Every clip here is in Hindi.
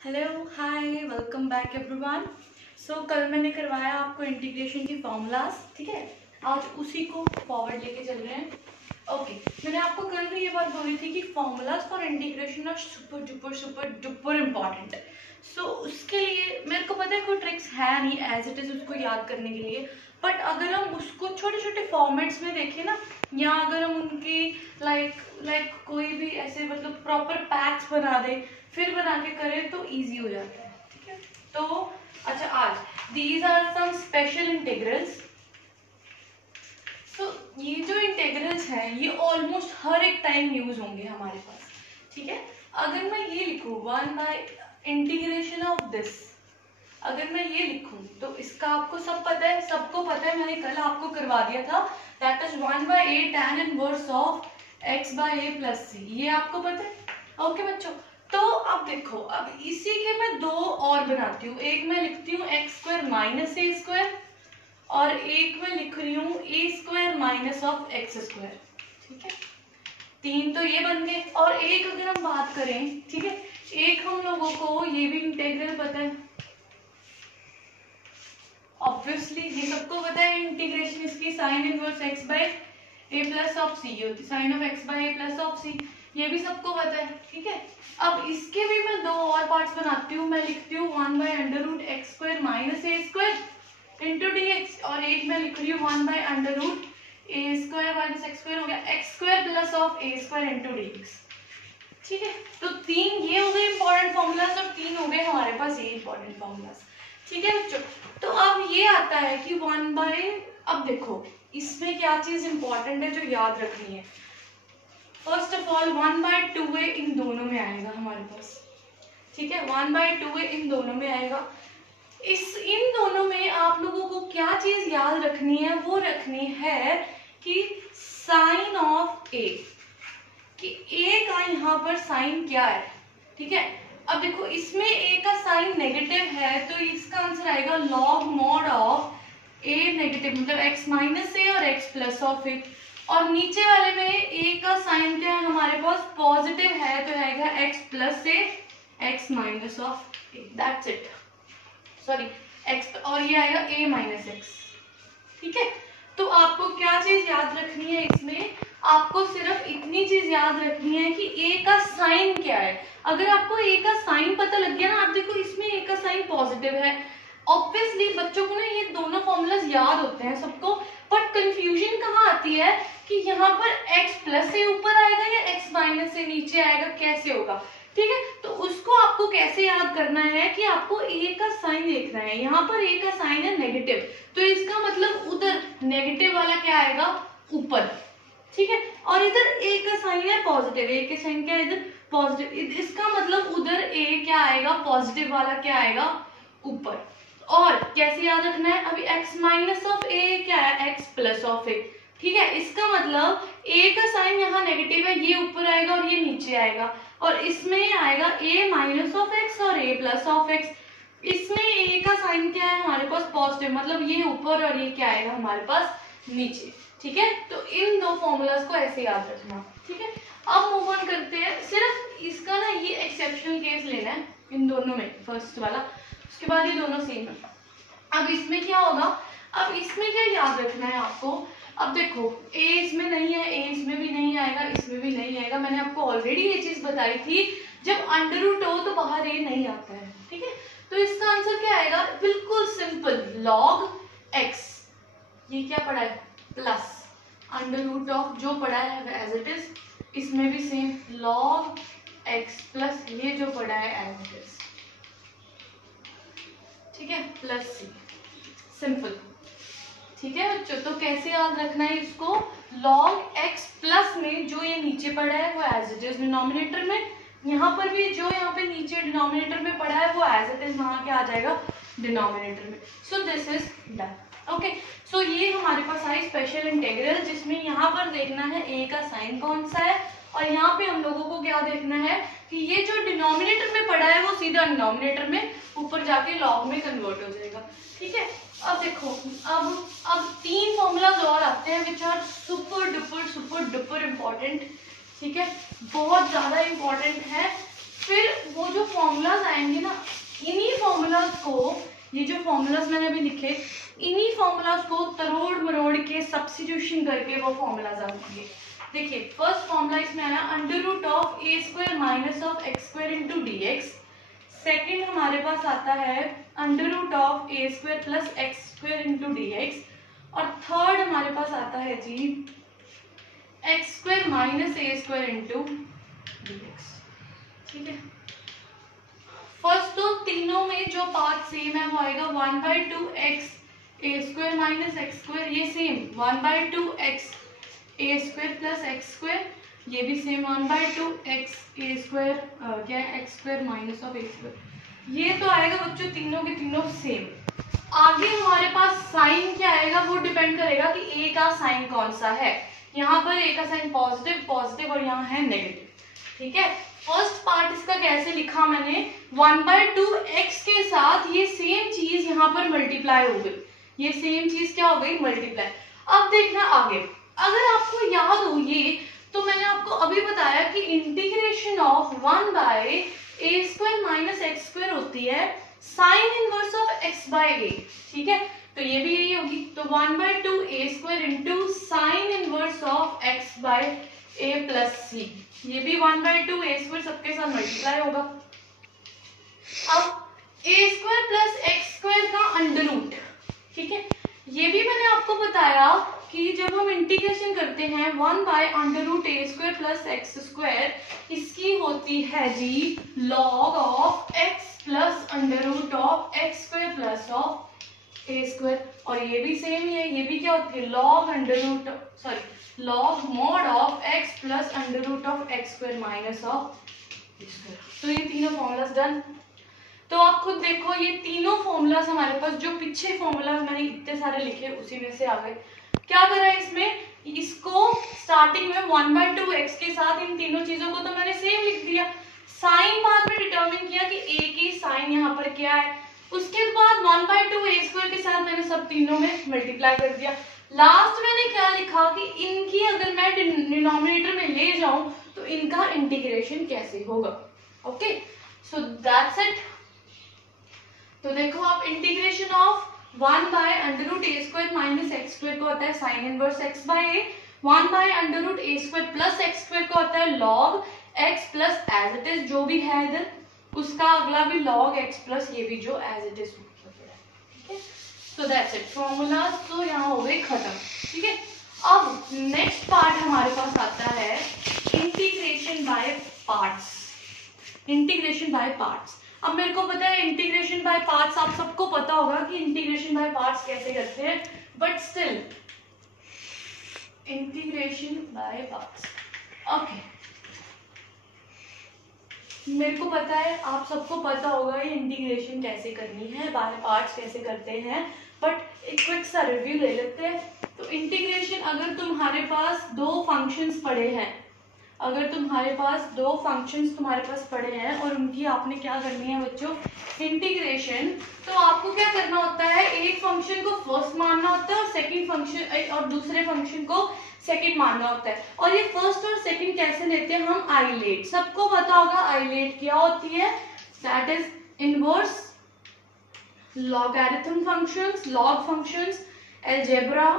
Hello hi welcome back everyone. कल मैंने करवाया आपको इंटीग्रेशन की फॉर्मूलाज, ठीक है। आज उसी को फॉरवर्ड लेके चल रहे हैं। ओके, मैंने आपको कल भी ये बात बोली थी कि formulas for integration are super duper important. उसके लिए मेरे को पता है कोई ट्रिक्स है नहीं एज इट इज उसको याद करने के लिए, बट अगर हम उसको छोटे छोटे फॉर्मेट्स में देखें ना, या अगर हम उनकी लाइक कोई भी ऐसे मतलब प्रॉपर पैक्स बना दे फिर बना के करें तो इजी हो जाता है, ठीक है। तो अच्छा, आज these are some special integrals. तो ये जो इंटीग्रल्स हैं ये ऑलमोस्ट हर एक टाइम यूज होंगे हमारे पास, ठीक है। अगर मैं ये लिखूं one by integration of this, अगर मैं ये लिखूं तो इसका आपको सब पता है, सबको पता है, मैंने कल आपको करवा दिया था। That is 1/a tan inverse of x by a plus c, ये आपको पता है। ओके बच्चों, तो अब देखो, अब इसी के मैं दो और बनाती हूँ। एक मैं लिखती हूँ x² माइनस a स्क्वायर, और एक मैं लिख रही हूँ a² माइनस ऑफ x², ठीक है। तीन तो ये बन गए, और एक अगर हम बात करें, ठीक है, एक हम लोगों को ये भी इंटीग्रल पता है, ऑब्वियसली ये सबको पता है इंटीग्रेशन इसकी sine inverse x by a plus of c होती है, sine of x by a plus of c, ये भी सबको पता है, ठीक है। अब इसके भी मैं दो और पार्ट्स बनाती हूँ। मैं लिखती हूँ 1/√x² minus a square into dx, और एक मैं लिख रही हूँ 1/√a² माइनस x² हो गया x² plus of a² into dx, ठीक है। तो तीन ये हो गए इंपॉर्टेंट फॉर्मूलाज, और तीन हो गए हमारे पास ये इंपॉर्टेंट फॉर्मूलाज, ठीक है बच्चों। तो अब ये आता है कि अब देखो इसमें क्या चीज इंपॉर्टेंट है जो याद रखनी है। फर्स्ट ऑफ ऑल 1/2a इन दोनों में आएगा हमारे पास, ठीक है। 1/2a इन दोनों में आएगा। इन दोनों में आप लोगों को क्या चीज याद रखनी है, वो रखनी है कि साइन ऑफ a, कि a का यहाँ पर साइन क्या है, ठीक है। अब देखो इसमें a का साइन नेगेटिव है, तो इसका आंसर आएगा log mod of a negative, मतलब x माइनस a और x प्लस ऑफ a। और नीचे वाले में a का साइन क्या है हमारे पास, पॉजिटिव है, तो आएगा x plus a x minus of a, that's it. Sorry x, और ये आएगा a माइनस x, ठीक है। तो आपको क्या चीज याद रखनी है इसमें, आपको सिर्फ इतनी चीज याद रखनी है कि a का साइन क्या है। अगर आपको a का साइन पता लग गया ना, आप देखो इसमें a का साइन पॉजिटिव है, ऑब्वियसली बच्चों को ना ये दोनों फॉर्मूलाज याद होते हैं सबको, बट कंफ्यूजन कहाँ आती है कि यहाँ पर x प्लस a ऊपर आएगा या x माइनस a नीचे आएगा, कैसे होगा, ठीक है। तो उसको आपको कैसे याद करना है कि आपको a का साइन देखना है। यहाँ पर a का साइन है नेगेटिव, तो इसका मतलब उधर नेगेटिव वाला क्या आएगा, ऊपर, ठीक है। और इधर a का साइन है पॉजिटिव, a के साइन क्या है इधर पॉजिटिव, इसका मतलब उधर a क्या आएगा, पॉजिटिव वाला क्या आएगा, ऊपर। और कैसे याद रखना है, अभी x माइनस ऑफ a क्या है, x प्लस ऑफ a, ठीक है। इसका मतलब a का साइन यहाँ नेगेटिव है, ये ऊपर आएगा और ये नीचे आएगा, और इसमें आएगा a माइनस ऑफ x और a प्लस ऑफ x। इसमें a का साइन क्या है हमारे पास, पॉजिटिव, मतलब ये ऊपर और ये क्या आएगा हमारे पास नीचे, ठीक है। तो इन दो फॉर्मूलाज को ऐसे याद रखना, ठीक है। अब मूव ऑन करते हैं, सिर्फ इसका ना ये एक्सेप्शनल केस लेना है इन दोनों में, फर्स्ट वाला, उसके बाद ये दोनों सेम है। अब इसमें क्या होगा, अब इसमें क्या याद रखना है आपको, अब देखो a इसमें नहीं है, a इसमें भी नहीं आएगा, इसमें भी नहीं आएगा। मैंने आपको ऑलरेडी ये चीज बताई थी, जब अंडर रूट हो तो बाहर a नहीं आता है, ठीक है। तो इसका आंसर क्या आएगा, बिल्कुल सिंपल, लॉग x, ये क्या पढ़ा है प्लस अंडर रूट ऑफ जो पढ़ा है एज इट इज, इसमें भी सेम लॉग x प्लस ये जो पढ़ा है एज इट इज, ठीक है, प्लस c, सिंपल, ठीक है बच्चों। तो कैसे याद रखना है इसको, log x प्लस में जो ये नीचे पड़ा है वो एज इट इज डिनोमिनेटर में, यहाँ पर भी जो यहाँ पे नीचे डिनोमिनेटर में पड़ा है वो एज इट इज वहां क्या आ जाएगा डिनोमिनेटर में। So this is done, okay. So ये हमारे पास आई स्पेशल इंटीग्रल, जिसमें यहाँ पर देखना है a का साइन कौन सा है, और यहाँ पे हम लोगों को क्या देखना है कि ये जो डिनोमिनेटर में पड़ा है वो सीधा डिनोमिनेटर में ऊपर जाके लॉग में कन्वर्ट हो जाएगा, ठीक है। अब देखो, अब तीन फॉर्मूलाज और आते हैं which are super duper important, ठीक है, बहुत ज्यादा इम्पोर्टेंट है। फिर वो जो फॉर्मूलाज आएंगे ना को ये जो फॉर्मूलाज मैंने अभी लिखे, इन्हीं फॉर्मूलाज को तरोड़ मरोड़ के सब्स्टिट्यूशन करके वो फॉर्मूलाज आएंगे। देखिए फर्स्ट फॉर्मूला इसमें आया under root of a square minus of x square into d x. Second हमारे पास आता है under root of a square plus x square into d x. और थर्ड हमारे पास आता है g x square minus a square into d x. ठीक है, फर्स्ट तो तीनों में जो पार्ट सेम है वो आएगा 1/2 एक्स ए स्क्वायर माइनस एक्स स्क्वायर, ये सेम 1/2 एक्स ए स्क्वायर प्लस एक्स स्क्वायर, ये भी सेम 1/2 एक्स ए स्क्वायर क्या है x square minus of a square. ये तो आएगा बच्चों तीनों के तीनों सेम। आगे हमारे पास साइन क्या आएगा वो डिपेंड करेगा कि ए का साइन कौन सा है। यहाँ पर ए का साइन पॉजिटिव पॉजिटिव और यहाँ है नेगेटिव। ठीक है, फर्स्ट पार्ट इसका कैसे लिखा मैंने, 1/2 एक्स के साथ ये सेम चीज यहाँ पर मल्टीप्लाई हो गई, ये सेम चीज क्या हो गई मल्टीप्लाई। अब देखना आगे, अगर आपको याद हो ये तो मैंने आपको अभी बताया कि integration of 1/a square minus x square होती है sine inverse of x by a। ठीक है, तो ये भी यही होगी, तो 1/2 a square into sine inverse of x by a plus c, ये भी 1/2 a स्क्वायर सबके साथ मल्टीप्लाई होगा। अब a square plus x square का अंडर रूट, ठीक है, ये भी मैंने आपको बताया कि जब हम इंटीग्रेशन करते हैं 1/√a square plus x square, इसकी होती है जी log of x plus under root of x square plus of a square. और ये भी सेम ही है, ये भी क्या होती है log under root log mod of x plus under root of x square minus of a square. तो ये तीनों फॉर्मूलाज डन। तो आप खुद देखो ये तीनों फॉर्मूलाज हमारे पास, जो पीछे फॉर्मूला मैंने इतने सारे लिखे उसी में से आ गए। क्या करा है इसमें, इसको स्टार्टिंग में 1/2 एक्स के साथ इन तीनों चीजों को तो मैंने सेम लिख दिया, साइन बाद में डिटरमिन किया कि a की साइन यहाँ पर क्या है, उसके बाद 1/2 a स्क्वायर के साथ मैंने सब तीनों में मल्टीप्लाई कर दिया। लास्ट मैंने क्या लिखा कि इनकी अगर मैं डिनोमिनेटर में ले जाऊं तो इनका इंटीग्रेशन कैसे होगा। Okay, so that's it. तो देखो आप integration of 1/√a square minus x square को होता है sine inverse x by a, 1/√a square plus x square को होता है log x plus as it is जो भी है इधर उसका अगला भी लॉग x प्लस ये भी जो एज इट इज। ठीक है, सो दैट्स इट, फॉर्मूलाज तो यहाँ हो गए खत्म। ठीक है, अब नेक्स्ट पार्ट हमारे पास आता है integration by parts. Integration by parts, अब मेरे को पता है इंटीग्रेशन बाय पार्ट्स आप सबको पता होगा कि इंटीग्रेशन बाय पार्ट्स कैसे करते हैं, but still integration by parts okay, मेरे को पता है आप सबको पता होगा ये इंटीग्रेशन कैसे करनी है, बाय पार्ट्स कैसे करते हैं, बट एक क्विक सा रिव्यू ले लेते हैं। तो इंटीग्रेशन, अगर तुम्हारे पास दो फंक्शंस पड़े हैं, अगर तुम्हारे पास दो फंक्शंस तुम्हारे पास पड़े हैं और उनकी आपने क्या करनी है बच्चों इंटीग्रेशन, तो आपको क्या करना होता है, एक फंक्शन को फर्स्ट मानना होता है और सेकंड फंक्शन और दूसरे फंक्शन को सेकंड मानना होता है। और ये फर्स्ट और सेकंड कैसे लेते हैं हम, आइलेट, सबको पता होगा आइलेट क्या होती है, that is inverse logarithm functions, log functions, algebra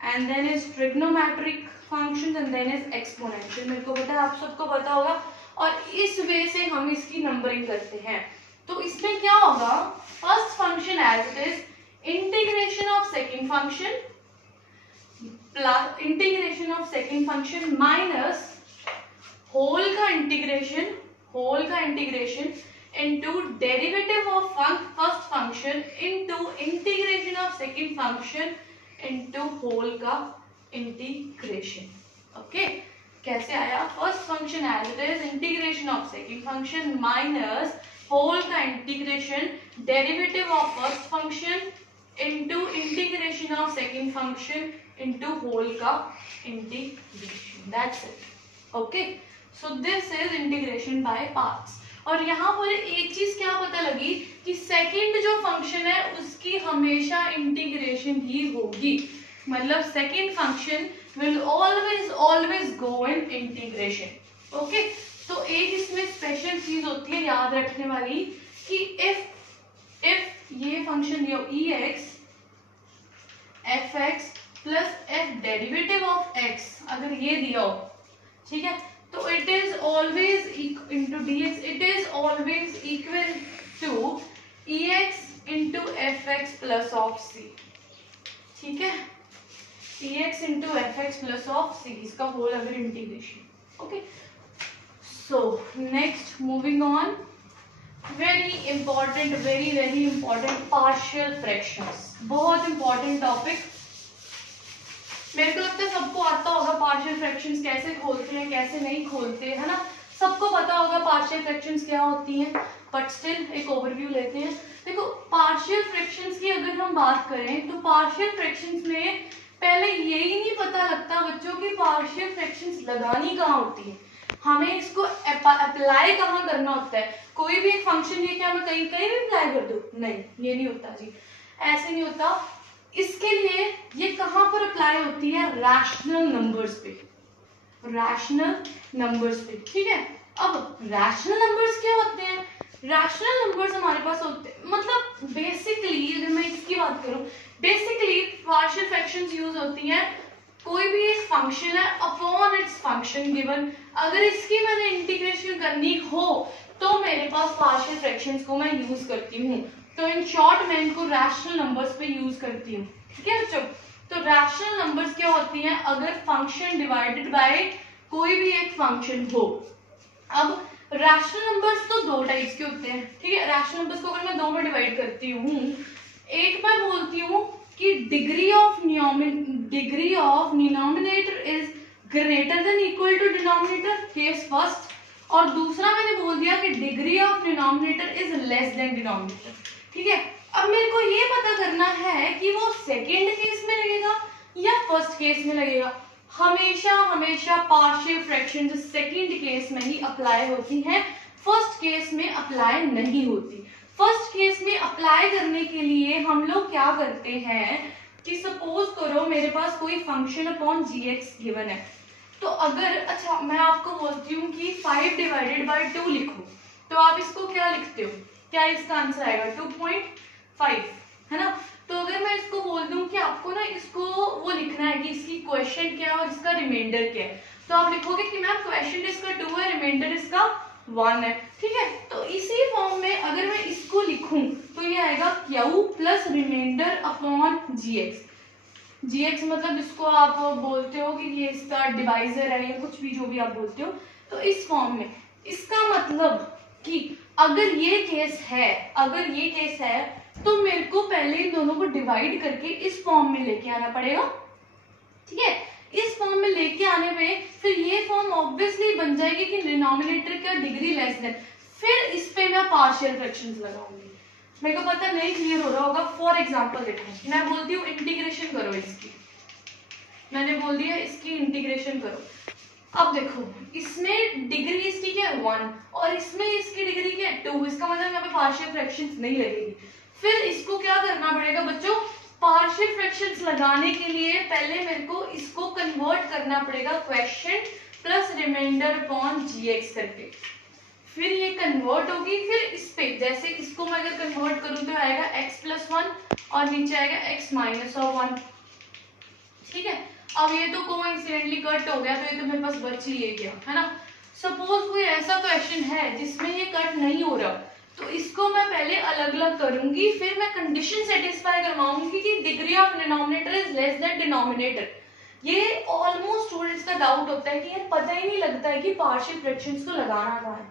and then is trigonometric function and then is exponential. मेरे को पता है आप सबको पता होगा, और इस वे से हम इसकी नंबरिंग करते हैं। तो इसमें क्या होगा, first function as it is integration of second function plus integration of second function minus whole का integration into derivative of first function into integration of second function into whole का इंटीग्रेशन। ओके, कैसे आया, first function as it is integration of second function minus whole का integration derivative of first function into integration of second function into whole का integration, that's it. Okay, so this is integration by parts. और यहाँ पर एक चीज क्या पता लगी कि सेकंड जो फंक्शन है उसकी हमेशा इंटीग्रेशन ही होगी, मतलब second function will always go in integration. Okay, तो एक इसमें स्पेशल चीज होती है याद रखने वाली कि इफ ये फंक्शन दिया ex fx plus f derivative of x, अगर ये दिया हो, ठीक है, तो it is always into dx, it is always equal to ex into fx plus of c, ठीक है, ex into fx plus of c, इसका होल अगर integration. Okay, so next moving on, very important, very important, partial fractions. बहुत इंपॉर्टेंट टॉपिक. मेरे को लगता है सबको आता होगा पार्शियल फ्रैक्शंस कैसे खोलते हैं, कैसे नहीं खोलते, है ना. सबको पता होगा पार्शियल फ्रैक्शंस क्या होती हैं, बट स्टिल एक ओवरव्यू लेते हैं. देखो, पार्शियल फ्रैक्शंस की अगर हम बात करें तो पार्शियल फ्रैक्शंस में पहले यही नहीं पता लगता बच्चों की पार्शियल फ्रैक्शंस लगानी कहाँ होती है, हमें इसको अप्लाई कहाँ करना होता है. कोई भी एक फंक्शन ये क्या मैं कहीं कहीं भी अप्लाई कर दूं, नहीं, ये नहीं होता जी, ऐसे नहीं होता. इसके लिए ये कहाँ पर अप्लाई होती है, रैशनल नंबर्स पे, रैशनल नंबर्स पे, ठीक है. अब रैशनल नंबर्स क्या होते हैं, रैशनल नंबर्स हमारे पास होते हैं, मतलब बेसिकली अगर मैं इसकी बात करूं, बेसिकली पार्शियल फ्रैक्शंस यूज होती हैं, कोई भी एक फंक्शन है अपॉन इट्स फंक्शन गिवन, अगर इसकी मैंने इंटीग्रेशन करनी हो तो मेरे पास पार्शियल फ्रैक्शंस को मैं यूज करती हूँ. तो इन शॉर्ट मैं इनको रैशनल नंबर्स पे यूज करती हूँ, ठीक है बच्चों. तो रैशनल नंबर्स क्या होती हैं, अगर फंक्शन डिवाइडेड बाय कोई भी एक फंक्शन हो. अब रैशनल नंबर्स तो दो टाइप्स के होते हैं, ठीक है. रैशनल नंबर्स को अगर मैं दो में डिवाइड करती हूँ, एक मैं बोलती हूँ कि degree of denominator is greater than equal to denominator, case first. और दूसरा मैंने बोल दिया कि degree of denominator is less than denominator, ठीक है. अब मेरे को ये पता करना है कि वो सेकेंड केस में लगेगा या फर्स्ट केस में लगेगा. हमेशा पार्शियल फ्रैक्शन जो सेकेंड केस में ही अप्लाई होती है, फर्स्ट केस में अप्लाई नहीं होती. फर्स्ट केस में अप्लाई करने के लिए हम लोग क्या करते हैं कि सपोज करो मेरे पास कोई फंक्शन अपॉन gx गिवन है, तो अगर, अच्छा मैं आपको बोलती हूँ कि 5 डिवाइडेड बाय 2 लिखो, तो आप इसको क्या लिखते हो, क्या इसका आंसर आएगा 2.5, है ना. तो अगर मैं इसको बोल दूं कि आपको ना इसको वो लिखना है कि इसकी क्वेश्चन क्या है और इसका रिमाइंडर क्या है, तो आप लिखोगे कि मैम क्वेश्चन इसका 2 है, रिमाइंडर इसका 1 है, ठीक है. तो इसी फॉर्म में अगर मैं इसको लिखूं तो ये आएगा Q plus remainder upon gx. gx मतलब जिसको आप बोलते हो कि ये इसका डिवाइजर है या कुछ भी जो भी आप बोलते हो, तो इस फॉर्म में. इसका मतलब कि अगर ये केस है तो मेरे को पहले इन दोनों को डिवाइड करके इस फॉर्म में लेके आना पड़ेगा, ठीक है. इस फॉर्म में लेके आने में फिर ये फॉर्म ऑब्वियसली बन जाएगी कि डिनोमिनेटर का डिग्री लेस देन, फिर इस पे मैं पार्शियल फ्रैक्शंस लगाऊंगी. मेरे को पता नहीं क्लियर हो रहा होगा. फॉर एग्जांपल देखो, मैं बोलती हूँ इंटीग्रेशन करो इसकी, मैंने बोल दिया इसकी इंटीग्रेशन करो. अब देखो इसमें डिग्री इसकी क्या है 1 और इसमें इसकी डिग्री क्या है 2, इसका मतलब यहाँ पे पार्शियल फ्रैक्शंस नहीं लगेगी. फिर इसको क्या करना पड़ेगा बच्चों, पार्शियल फ्रैक्शंस लगाने के लिए पहले मेरे को इसको कन्वर्ट करना पड़ेगा question plus remainder upon gx करके. फिर ये कन्वर्ट होगी, फिर इस पे जैसे इसको मैं अगर कन्वर्ट करूं तो आएगा x प्लस 1 और नीचे आएगा x माइनस 1, ठीक है. अब ये तो कोइंसिडेंटली कट हो गया, तो ये तो मेरे पास बच ही गया, है ना. सपोज कोई ऐसा क्वेश्चन है जिसमें ये कट नहीं हो रहा, तो इसको मैं पहले अलग अलग करूंगी, फिर मैं कंडीशन सेटिस्फाई करवाऊंगी कि degree of denominator is less than denominator. ये ऑलमोस्ट स्टूडेंट्स का डाउट होता है कि यार पता ही नहीं लगता है कि पार्शियल फ्रैक्शंस को लगाना कहाँ है,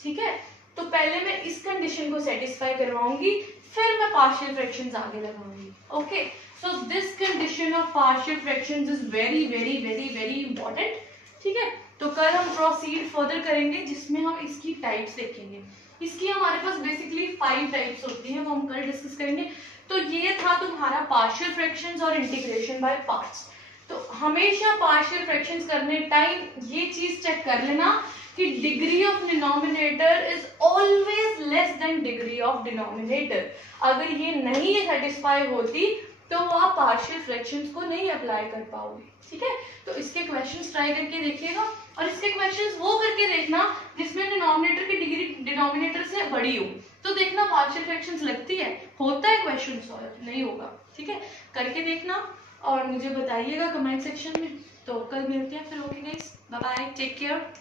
ठीक है. तो पहले मैं इस कंडीशन को सेटिस्फाई करवाऊंगी, फिर मैं पार्शियल फ्रैक्शंस आगे लगाऊंगी. Okay, so this condition of partial fractions is very very very very important, ठीक है. तो कल हम प्रोसीड फर्दर करेंगे जिसमें हम इसकी टाइप्स देखेंगे. इसकी हमारे पास बेसिकली 5 टाइप्स होती हैं, वो हम कल डिस्कस करेंगे. तो ये था तुम्हारा पार्शियल फ्रैक्शंस और इंटीग्रेशन बाय पार्ट्स. तो हमेशा पार्शियल फ्रैक्शंस करने टाइम ये चीज चेक कर लेना कि degree of denominator is always less than degree of denominator. अगर ये नहीं सेटिस्फाई होती तो आप पार्शियल फ्रैक्शंस को नहीं अप्लाई कर पाओगे, ठीक है. तो इसके क्वेश्चंस ट्राई करके देखिएगा और इसके क्वेश्चंस वो करके देखना जिसमें डिनोमिनेटर की डिग्री डिनोमिनेटर से बड़ी हो. तो देखना पार्शियल फ्रैक्शंस लगती है, होता है क्वेश्चन सॉल्व, नहीं होगा, ठीक है, करके देखना और मुझे बताइएगा कमेंट सेक्शन में। तो कल मिलते हैं फिर, okay guys, bye bye, take care.